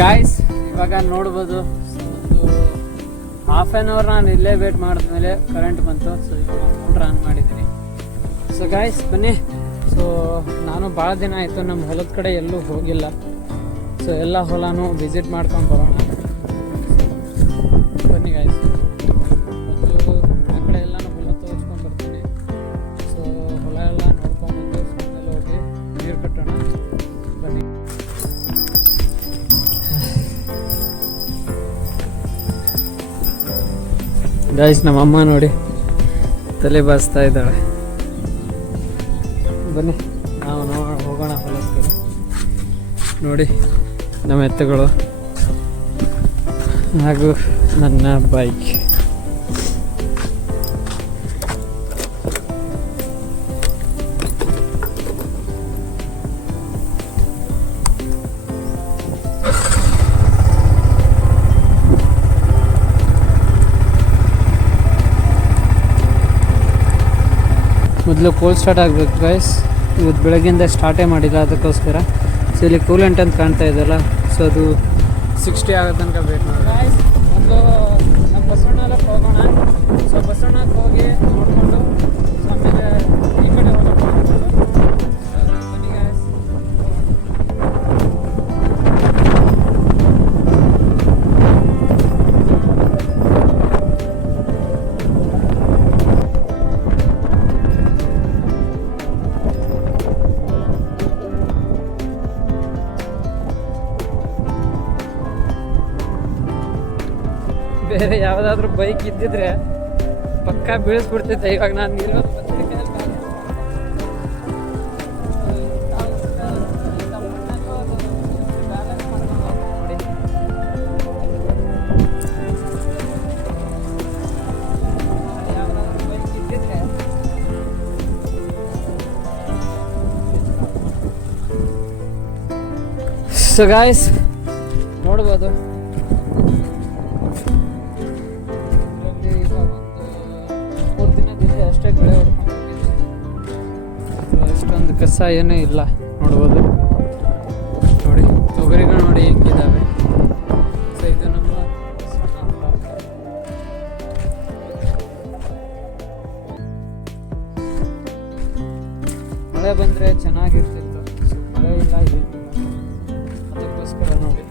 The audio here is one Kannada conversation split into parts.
ಗಾಯ್ಸ್ ಇವಾಗ ನೋಡ್ಬೋದು ಒಂದು ಹಾಫ್ ಆನ್ ಅವರ್ ನಾನು ಇಲ್ಲೇ ವೇಟ್ ಮಾಡಿದ್ಮೇಲೆ ಕರೆಂಟ್ ಬಂತು. ಸೊ ಇವಾಗ ಮೋಟ್ರ್ ಆನ್ ಮಾಡಿದ್ದೀನಿ. ಸೊ ಗಾಯ್ಸ್ ಬನ್ನಿ. ಸೊ ನಾನು ಭಾಳ ದಿನ ಆಯಿತು ನಮ್ಮ ಹೊಲದ ಕಡೆ ಎಲ್ಲೂ ಹೋಗಿಲ್ಲ. ಸೊ ಎಲ್ಲ ಹೊಲನೂ ವಿಸಿಟ್ ಮಾಡ್ಕೊಂಡು ಬರೋಣ ಬನ್ನಿ ಗಾಯ್ಸ್. ಮೊದಲು ಆ ಕಡೆ ಎಲ್ಲನೂ ಹೊಲ ತೋರಿಸ್ಕೊಂಡು ಬರ್ತೀನಿ. ಸೊ ಹೊಲ ಎಲ್ಲ ನೋಡ್ಕೊಂಡ್ಬಂದು ಸುಮ್ಮನೆ ಹೋಗಿ ನೀರು ಕಟ್ಟೋಣ ಬನ್ನಿ. ಗಾಯ್ಸ್ ನಮ್ಮಮ್ಮ ನೋಡಿ ತಲೆ ಬಾಚ್ತಾ ಇದ್ದಾಳೆ. ಬನ್ನಿ ನಾವು ಹೋಗೋಣ ಹೊಲದ ಕಡೆ. ನೋಡಿ ನಮ್ಮ ಎತ್ತುಗಳು ಹಾಗೂ ನನ್ನ ಬೈಕ್. ಮೊದಲು ಕೋಲ್ಡ್ ಸ್ಟಾರ್ಟ್ ಆಗಬೇಕು ಗೈಸ್. ಇವತ್ತು ಬೆಳಗ್ಗಿಂದ ಸ್ಟಾರ್ಟೇ ಮಾಡಿಲ್ಲ, ಅದಕ್ಕೋಸ್ಕರ. ಸೊ ಇಲ್ಲಿ ಕೂಲೆಂಟ್ ಅಂತ ಕಾಣ್ತಾ ಇದೆಯಲ್ಲ, ಸೊ ಅದು 60 ಆಗೋ ತನಕ ವೇಟ್ ಮಾಡಿ ಗೈಸ್. ಮೊದಲು ನಮ್ಮ ಬಸವಣ್ಣಕ್ಕೆ ಹೋಗೋಣ. ಸೊ ಬಸವಣ್ಣಕ್ಕೆ ಹೋಗಿ ನೋಡಿಕೊಂಡು ಸೊ ಆಮೇಲೆ ಈ ಕಡೆ ಹೋಗೋಣ. ಬನ್ನಿ ಗೈಸ್. ಬೇರೆ ಯಾವುದಾದ್ರೂ ಬೈಕ್ ಇದ್ದಿದ್ರೆ ಪಕ್ಕಾ ಬೀಳಿಸ್ಬಿಡ್ತೈತೆ. ಇವಾಗ ನಾನು ನಿಲ್ಲೋದು ಸೊ ಗಾಯ್ಸ್ ನೋಡ್ಬೋದು ಅಷ್ಟೇ ಬೆಳೆ ಹೊಡ್ಕೊಂಡು ಅಷ್ಟೊಂದು ಕಸ ಏನೂ ಇಲ್ಲ. ನೋಡ್ಬೋದು ನೋಡಿ ತೊಗರಿಗಳು ನೋಡಿ ಹೆಂಗಿದ್ದಾವೆ. ಸೊ ಇದು ನಮ್ಮ ಮಳೆ ಬಂದರೆ ಚೆನ್ನಾಗಿರ್ತಿತ್ತು. ಸೊ ಮಳೆ ಇಲ್ಲ, ಏನಿಲ್ಲ, ಅದಕ್ಕೋಸ್ಕರ ನೋಡಿ.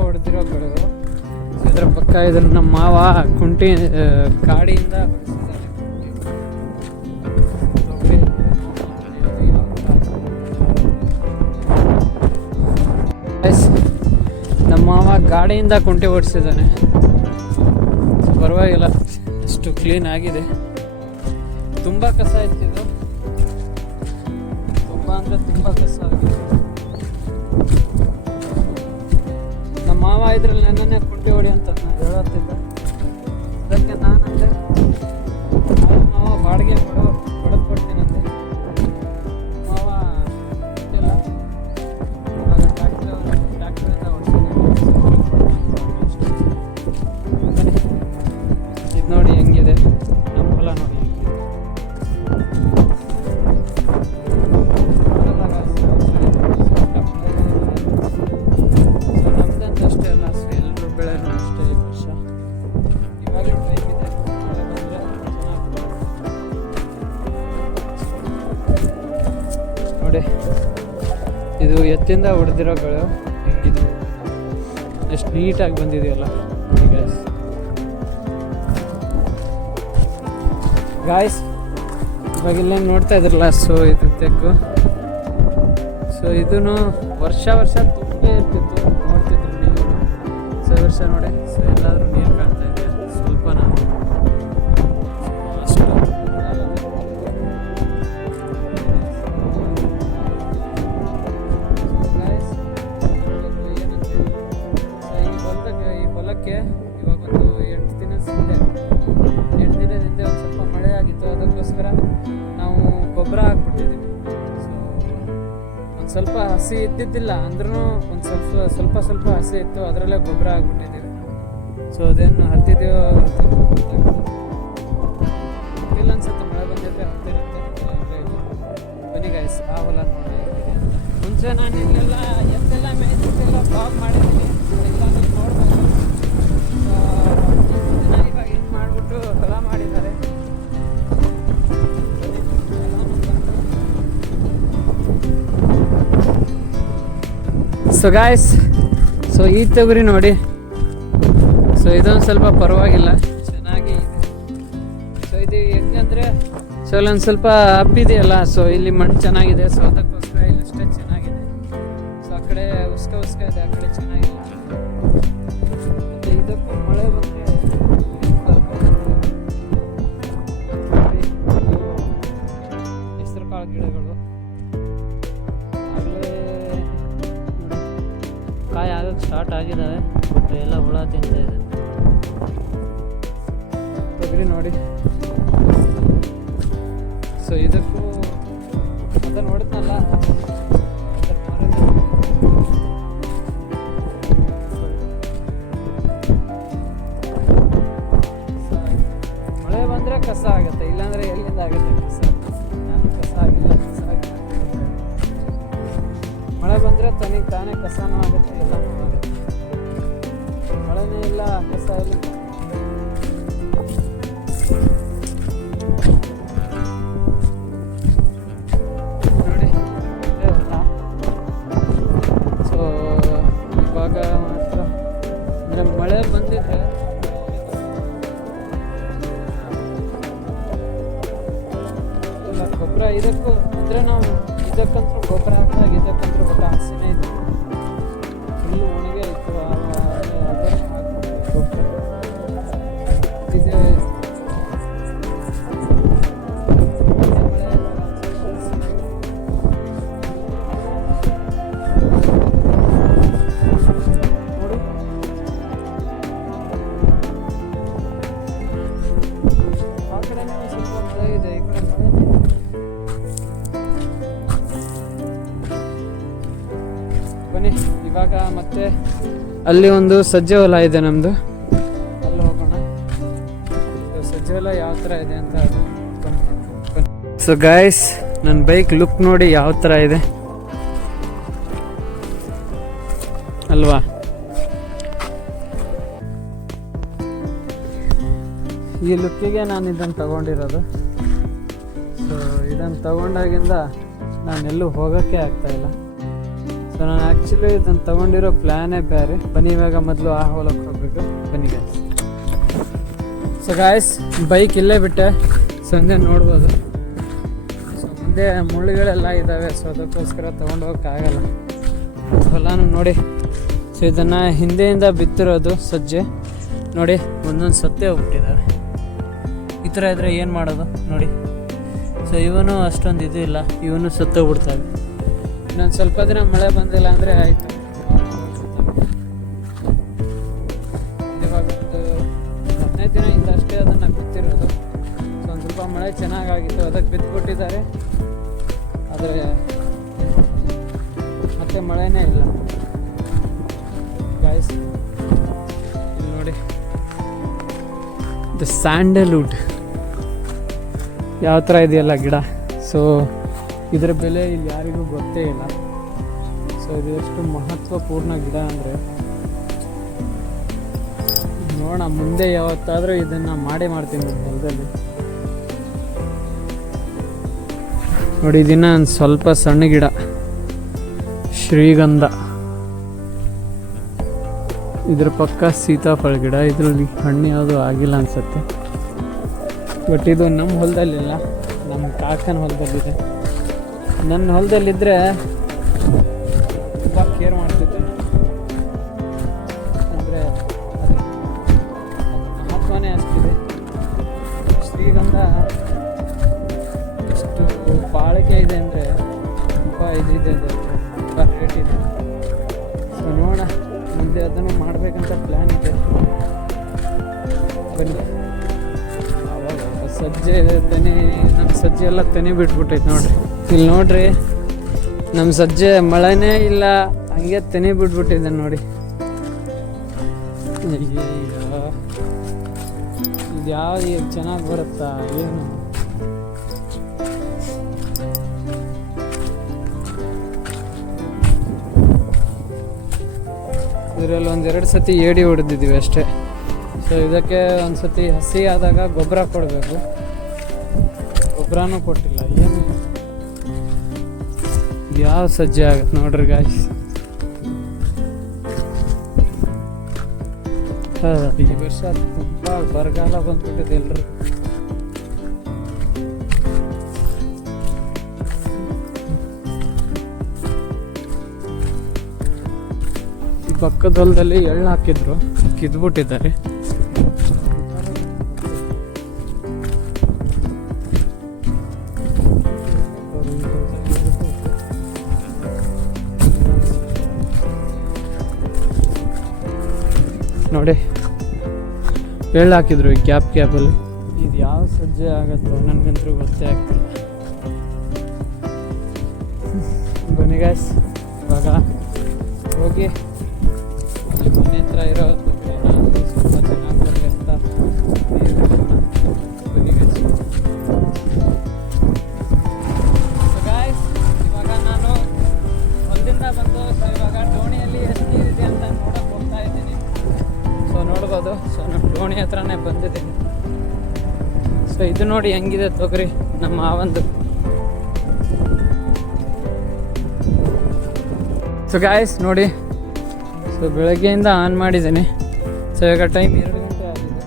ಹೊಡೆದಿರೋ ಬೆಳೆದು ಇದರ ಪಕ್ಕ ಇದನ್ನು ನಮ್ಮ ಮಾವ ಕುಂಟಿ ಕಾಡಿಯಿಂದ ನಮ್ಮ ಮಾವ ಗಾಡಿಯಿಂದ ಕುಂಟಿ ಓಡಿಸಿದ್ದಾನೆ. ಪರವಾಗಿಲ್ಲ, ಅಷ್ಟು ಕ್ಲೀನ್ ಆಗಿದೆ. ತುಂಬ ಕಸ ಇತ್ತಿದು, ತುಂಬ ಅಂದರೆ ತುಂಬ ಕಸ ಆಗಿದೆ. ಮಾವ ಇದ್ರಲ್ಲಿ ನನ್ನನ್ನೇ ಕುಂಟಿ ಹೊಡಿ ಅಂತ ನಾನು ಹೇಳುತ್ತಿದ್ದೆ. ಅದಕ್ಕೆ ನಾನಂದೆ ಮಾವ ಬಾಡಿಗೆ ಕೊಡೋದು ಕೊಡ್ತೀನಂತೆ. ಮಾವ ಇಲ್ಲ, ಇವಾಗ ಟ್ಯಾಕ್ಟ್ರಿಂದ ಇದು ನೋಡಿ ಹೆಂಗಿದೆ ನಮ್ಮ ಹೊಲ. ನೋಡಿ ನೋಡಿ ಇದು ಎತ್ತಿಂದ ಹೊಡೆದಿರೋಗಳು ಹೆಂಗಿದೆ, ಎಷ್ಟು ನೀಟಾಗಿ ಬಂದಿದೆಯಲ್ಲ ನೋಡಿ ಗಾಯ್ಸ್. ಗಾಯ್ಸ್ ಇವಾಗ ಇಲ್ಲೇನು ನೋಡ್ತಾ ಇದ್ರಲ್ಲ, ಸೊ ಇದು ತೆಗ್ಗು. ಸೊ ಇದೂ ವರ್ಷ ತುಂಬೇ ಇರ್ತಿತ್ತು, ನೋಡ್ತಿದ್ರು ನೀವು. ಸೊ ವರ್ಷ ನೋಡಿ, ಸೊ ಎಲ್ಲಾದರೂ ನೀರು ಕಾಣ್ತಾ ಇದೆ ಸ್ವಲ್ಪನ. ಇವಾಗ ಒಂದು 8 ದಿನದಿಂದ ಒಂದು ಸ್ವಲ್ಪ ಮಳೆ ಆಗಿತ್ತು, ಅದಕ್ಕೋಸ್ಕರ ನಾವು ಗೊಬ್ಬರ ಹಾಕ್ಬಿಟ್ಟಿದ್ದೀವಿ. ಸೊ ಒಂದು ಸ್ವಲ್ಪ ಹಸಿ ಇದ್ದಿದ್ದಿಲ್ಲ ಅಂದ್ರೂ ಒಂದು ಸ್ವಲ್ಪ ಸ್ವಲ್ಪ ಹಸಿ ಇತ್ತು, ಅದರಲ್ಲೇ ಗೊಬ್ಬರ ಆಗ್ಬಿಟ್ಟಿದ್ದೀವಿ. ಸೊ ಅದೇನು ಹತ್ತಿದೆಯೋ ಇಲ್ಲ ಅನ್ಸುತ್ತೆ, ಮಳೆ ಬಂದಿದ್ರೆ ಹತ್ತಿರುತ್ತೆ. ಬನ್ನಿ ಗೈಸ್, ಆ ಹೊಲ ನೋಡಿ ಹೇಗಿದೆ ಅಂತ. ಮುಂಚೆ ನಾನು ಇಲ್ಲೆಲ್ಲ ಎತ್ತೆಲ್ಲ ಮೇಯ್ತಿದ್ದೆಲ್ಲ ಬ್ಲಾಗ್ ಮಾಡಿದ್ದೀನಿ, ಎಲ್ಲ ನೋಡ್ಬೋದು. ಇವಾಗ ಏನು ಮಾಡಿಬಿಟ್ಟು ಹೊಲ ಮಾಡಿದ್ದಾರೆ. ಸೊ ಗಾಯ್ಸ್, ಸೊ ಈ ತೊಗರಿ ನೋಡಿ, ಸೊ ಇದೊಂದು ಸ್ವಲ್ಪ ಪರವಾಗಿಲ್ಲ, ಚೆನ್ನಾಗಿ ಇದೆ. ಸೊ ಇದು ಹೆಂಗಂದರೆ ಸೊ ಇಲ್ಲೊಂದು ಸ್ವಲ್ಪ ಅಪ್ಪಿದೆಯಲ್ಲ, ಸೊ ಇಲ್ಲಿ ಮಣ್ಣು ಚೆನ್ನಾಗಿದೆ. ಸೊ ಅದಕ್ಕೋಸ್ಕರ ಇಲ್ಲಷ್ಟೇ ಚೆನ್ನಾಗಿದೆ. ಸೊ ಆ ಕಡೆ ಉಸ್ಕ ಇದೆ, ಆ ಕಡೆ ಚೆನ್ನಾಗಿಲ್ಲ. ಮತ್ತು ಇದಕ್ಕೂ ಮಳೆ ಬಂದರೆ ಹೆಸರು ಕಾಳು ಗಿಡಗಳು ಆಗಲೇ ಕಾಯಿ ಆಗಕ್ಕೆ ಸ್ಟಾರ್ಟ್ ಆಗಿದ್ದಾವೆ, ಬಟ್ ಎಲ್ಲ ಹುಳ ತಿಂತ ಇದೆ. ತೊಗರಿ ನೋಡಿ. ಸೊ ಇದಕ್ಕೂ ಅದ ನೋಡಿದ್ನಲ್ಲ, ಮಳೆ ಬಂದರೆ ಕಸ ಆಗುತ್ತೆ, ಇಲ್ಲಾಂದರೆ ಎಲ್ಲಿಂದ ಆಗುತ್ತೆ ಕಸ? ನಾನು ಕಸ ಆಗಿಲ್ಲ. ಮಳೆ ಬಂದರೆ ತಾನೇ ಕಸನೂ ಆಗುತ್ತೆ, ಎಲ್ಲನೂ ಆಗುತ್ತೆ. ಮಳೆನೇ ಇಲ್ಲ, ಕಸ ಇಲ್ಲ. ನೋಡಿ ಸೊ ಇವಾಗ ಮಾತ್ರ ಅಂದರೆ ಮಳೆ ಬಂದಿದ್ರೆ ಇಲ್ಲ ಗೊಬ್ಬರ ಇದಕ್ಕೂ ಅಂದರೆ ನಾವು ಇದಕ್ಕಂತೂ ಗೊಬ್ಬರ ಹಾಕಿದಾಗ ಇದಕ್ಕಂತೂ ಗೊಬ್ಬರ ಹಸಿನೇ ಇದೆ, ಫುಲ್ಲು ಒಣಗೆ ಇತ್ತು. ಬನ್ನಿ ಇವಾಗ ಮತ್ತೆ ಅಲ್ಲಿ ಒಂದು ಸಜ್ಜೆ ಹೊಲ ಇದೆ ನಮ್ಮದು, ಅಲ್ಲಿ ಹೋಗೋಣ. ಸಜ್ಜೆ ಹೊಲ ಯಾವ ಥರ ಇದೆ ಅಂತ ಅದು. ಸೊ ಗಾಯ್ಸ್, ನನ್ನ ಬೈಕ್ ಲುಕ್ ನೋಡಿ ಯಾವ ಥರ ಇದೆ ಅಲ್ವಾ? ಈ ಲುಕ್ಕಿಗೆ ನಾನು ಇದನ್ನು ತಗೊಂಡಿರೋದು. ಸೊ ಇದನ್ನು ತಗೊಂಡಾಗಿಂದ ನಾನೆಲ್ಲೂ ಹೋಗೋಕ್ಕೆ ಆಗ್ತಾಯಿಲ್ಲ. ಸೊ ನಾನು ಆ್ಯಕ್ಚುಲಿ ಇದನ್ನು ತೊಗೊಂಡಿರೋ ಪ್ಲ್ಯಾನೇ ಬೇರೆ. ಬನ್ನಿ ಇವಾಗ ಮೊದಲು ಆ ಹೊಲಕ್ಕೆ ಹೋಗ್ಬೇಕು. ಬನ್ನಿ ಗಾಯ್ಸ್. ಸೊ ಗಾಯ್ಸ್, ಬೈಕ್ ಇಲ್ಲೇ ಬಿಟ್ಟೆ. ಸೊ ಹಂಗೆ ನೋಡ್ಬೋದು, ಸೊ ಮುಂದೆ ಮುಳ್ಳುಗಳೆಲ್ಲ ಇದ್ದಾವೆ. ಸೊ ಅದಕ್ಕೋಸ್ಕರ ತೊಗೊಂಡು ಹೋಗೋಕ್ಕಾಗಲ್ಲ. ಹೊಲನೂ ನೋಡಿ. ಸೊ ಇದನ್ನು ಹಿಂದೆಯಿಂದ ಬಿತ್ತಿರೋದು ಸಜ್ಜೆ ನೋಡಿ, ಒಂದೊಂದು ಸತ್ತೇ ಹೋಗ್ಬಿಟ್ಟಿದ್ದಾವೆ. ಈ ಥರ ಇದ್ದರೆ ಏನು ಮಾಡೋದು ನೋಡಿ. ಸೊ ಇವನು ಅಷ್ಟೊಂದು ಇದು ಇಲ್ಲ, ಇವನು ಸತ್ತೋಗ್ಬಿಡ್ತವೆ. ಇನ್ನೊಂದು ಸ್ವಲ್ಪ ದಿನ ಮಳೆ ಬಂದಿಲ್ಲ ಅಂದರೆ ಆಯಿತು. ಇವಾಗ ಒಂದು 15 ದಿನದಿಂದ ಅಷ್ಟೇ ಅದನ್ನು ಬಿತ್ತಿರೋದು. ಸೊ ಒಂದು ಸ್ವಲ್ಪ ಮಳೆ ಚೆನ್ನಾಗಾಗಿತ್ತು, ಅದಕ್ಕೆ ಬಿತ್ಬಿಟ್ಟಿದ್ದಾರೆ. ಆದರೆ ಮತ್ತೆ ಮಳೆನೇ ಇಲ್ಲ ಗಾಯ್ಸ್. ಇಲ್ಲಿ ನೋಡಿ, ದ ಸ್ಯಾಂಡಲ್ವುಡ್ ಯಾವ ಥರ ಇದೆಯಲ್ಲ ಗಿಡ. ಸೊ ಇದರ ಬೆಲೆ ಇಲ್ಲಿ ಯಾರಿಗೂ ಗೊತ್ತೇ ಇಲ್ಲ. ಸೊ ಇದು ಎಷ್ಟು ಮಹತ್ವಪೂರ್ಣ ಗಿಡ ಅಂದರೆ ನೋಡೋಣ, ಮುಂದೆ ಯಾವತ್ತಾದರೂ ಇದನ್ನು ಮಾಡ್ತೀನಿ ಹೊಲದಲ್ಲಿ. ನೋಡಿ, ಇದನ್ನ ಒಂದು ಸ್ವಲ್ಪ ಸಣ್ಣ ಗಿಡ, ಶ್ರೀಗಂಧ. ಇದ್ರ ಪಕ್ಕ ಸೀತಾಫಲ ಗಿಡ. ಇದರಲ್ಲಿ ಹಣ್ಣು ಯಾವುದೂ ಆಗಿಲ್ಲ ಅನಿಸುತ್ತೆ. ಬಟ್ ಇದು ನಮ್ಮ ಹೊಲದಲ್ಲಿಲ್ಲ, ನಮ್ಮ ಕಾಕನ ಹೊಲದಲ್ಲಿದೆ. ನನ್ನ ಹೊಲದಲ್ಲಿದ್ದರೆ ತುಂಬ ಕೇರ್ ಮಾಡ್ತಿದ್ದೆ. ಅಂದರೆ ಅದು ಮಹತ್ವನೇ ಅಷ್ಟಿದೆ. ಶ್ರೀಗಂಧ ಎಷ್ಟು ಬಾಳಿಕೆ ಇದೆ ಅಂದರೆ ತುಂಬ ಇದಿದೆ, ಅದು ತುಂಬ ರೇಟ್ ಇದೆ. ಸೊ ನೋಡೋಣ, ಮುಂದೆ ಅದನ್ನು ಮಾಡಬೇಕಂತ ಪ್ಲ್ಯಾನ್ ಇದೆ. ಬನ್ನಿ. ಆವಾಗ ಸಜ್ಜೆ ತೆನೆ, ನಮ್ಮ ಸಜ್ಜೆ ಎಲ್ಲ ತೆನೆ ಬಿಟ್ಬಿಟ್ಟೈತೆ ನೋಡ್ರಿ. ಇಲ್ಲಿ ನೋಡ್ರಿ, ನಮ್ಮ ಸಜ್ಜೆ ಮಳೆನೇ ಇಲ್ಲ, ಹಂಗೆ ತೆನಿ ಬಿಟ್ಬಿಟ್ಟಿದೆ ನೋಡಿ. ಅಯ್ಯಯ್ಯೋ, ಇದು ಯಾವ್ದು ಚೆನ್ನಾಗಿ ಬರುತ್ತಾ ಏನು? ಇದರಲ್ಲಿ ಒಂದೆರಡು ಸತಿ ಏಡಿ ಹೊಡೆದಿದ್ದೀವಿ ಅಷ್ಟೇ. ಸೊ ಇದಕ್ಕೆ ಒಂದು ಸತಿ ಹಸಿ ಆದಾಗ ಗೊಬ್ಬರ ಕೊಡಬೇಕು. ಗೊಬ್ಬರನೂ ಕೊಟ್ಟಿಲ್ಲ. ಏನು ಯಾವ ಸಜ್ಜೆ ಆಗತ್ತೆ ನೋಡ್ರಿ ಗಾಯ್ಸ್. ಈ ವರ್ಷ ತುಂಬ ಬರಗಾಲ ಬಂದ್ಬಿಟ್ಟಿದೆ ಎಲ್ರು. ಈ ಪಕ್ಕದ ಹೊಲದಲ್ಲಿ ಎಳ್ಳು ಹಾಕಿದ್ರು, ಕಿದ್ಬಿಟ್ಟಿದ್ದಾರೆ. ನೋಡಿ ಎಳ್ಳು ಹಾಕಿದ್ರು ಈ ಕ್ಯಾಬಲ್ಲಿ. ಇದು ಯಾವ ಸಜ್ಜೆ ಆಗತ್ತೋ ನನಗಂತೂ ಗೊತ್ತೇ ಆಗ್ತಿಲ್ಲ. ಬನ್ನಿ ಗಾಯ್ಸ್, ಇವಾಗ ಹೋಗಿ ಅಲ್ಲಿ ಮನೆ ಹತ್ರ ಇರೋ ಸ್ವಲ್ಪ ಚೆನ್ನಾಗಿ ಬರಲಿ ಅಂತ ಬನ್ನಿ ಗಾಯ್ಸ್. ಸೊ ಗಾಯ್ಸ್, ಇವಾಗ ನಾನು ಹೊಲದಿಂದ ಬಂದು ಇವಾಗ ಡೋಣಿಯಲ್ಲಿ ಎಷ್ಟು ನೀರಿದೆ ಅಂತ ನೋಡಕ್ಕೆ ಹೋಗ್ತಾ ಇದ್ದೀನಿ. ಸೊ ನೋಡ್ಬೋದು. ಸೊ ನಮ್ಮ ಡೋಣಿ ಹತ್ರನೇ ಬಂದಿದ್ದೀನಿ. ಸೊ ಇದು ನೋಡಿ ಹೆಂಗಿದೆ ತೊಗರಿ ನಮ್ಮ ಮಾವಂದು. ಸೊ ಗಾಯ್ಸ್ ನೋಡಿ, ಸೊ ಬೆಳಗ್ಗೆಯಿಂದ ಆನ್ ಮಾಡಿದ್ದೀನಿ. ಸೊ ಇವಾಗ ಟೈಮ್ 2 ಗಂಟೆ ಆಗಿದೆ.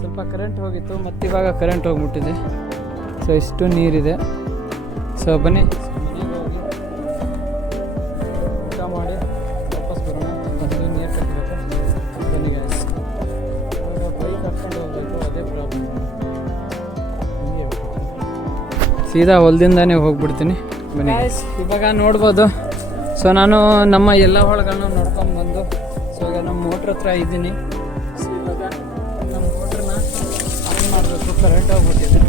ಸ್ವಲ್ಪ ಕರೆಂಟ್ ಹೋಗಿತ್ತು, ಮತ್ತಿವಾಗ ಕರೆಂಟ್ ಹೋಗ್ಬಿಟ್ಟಿದೆ. ಸೊ ಇಷ್ಟು ನೀರಿದೆ. ಸೊ ಬನ್ನಿ ಮನೆಗೆ ಹೋಗಿ ಊಟ ಮಾಡಿ ವಾಪಸ್ ಬರೋಣ. ಮತ್ತೆ ನೀರು ಕಟ್ಟಬೇಕು. ಬನ್ನಿ ಗಾಯ್ಸ್, ಇವಾಗ ಬೈಕ್ ಕರ್ಕೊಂಡು ಹೋಗ್ಬೇಕು, ಅದೇ ಪ್ರಾಬ್ಲಮ್. ಸೀದಾ ಹೊಲದಿಂದಾನೇ ಹೋಗ್ಬಿಡ್ತೀನಿ. ಬನ್ನಿ ಗಾಯ್ಸ್, ಇವಾಗ ನೋಡ್ಬೋದು. ಸೊ ನಾನು ನಮ್ಮ ಎಲ್ಲ ಹೊಳಗಳನ್ನ ನೋಡ್ಕೊಂಡು ಬಂದು, ಸೊ ಈಗ ನಮ್ಮ ಮೋಟ್ರ್ ಹತ್ರ ಇದ್ದೀನಿ. ಸೊ ಇವಾಗ ನಮ್ಮ ಮೋಟ್ರನ್ನ ಆನ್ ಮಾಡಬೇಕು, ಕರೆಂಟ್ ಹೋಗ್ಬಿಟ್ಟಿದೆ.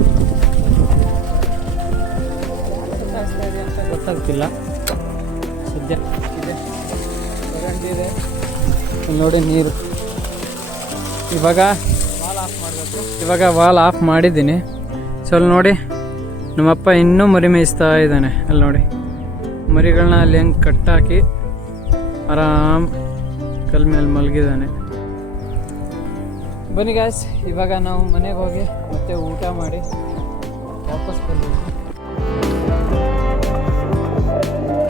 ಅಂತ ಗೊತ್ತಾಗ್ತಿಲ್ಲ. ಸದ್ಯ ಇದೆ, ಕರೆಂಟ್ ಇದೆ. ನೋಡಿ ನೀರು. ಇವಾಗ ವಾಲ್ ಆಫ್ ಮಾಡಬೇಕು. ಇವಾಗ ವಾಲ್ ಆಫ್ ಮಾಡಿದ್ದೀನಿ. ಸೊ ಅಲ್ಲಿ ನೋಡಿ ನಮ್ಮಪ್ಪ ಇನ್ನೂ ಮರಿ ಮೇಯಿಸ್ತಾ ಇದ್ದಾನೆ. ಅಲ್ಲಿ ನೋಡಿ ಮರಿಗಳನ್ನ ಅಲ್ಲಿ ಹೆಂಗೆ ಕಟ್ಟಾಕಿ ಆರಾಮ್ ಕಲ್ ಮೇಲೆ ಮಲಗಿದ್ದಾನೆ. ಬನ್ನಿ ಗಾಯ್ಸ್, ಇವಾಗ ನಾವು ಮನೆಗೆ ಹೋಗಿ ಮತ್ತೆ ಊಟ ಮಾಡಿ ವಾಪಸ್ ಬಂದಿದ್ದೀವಿ.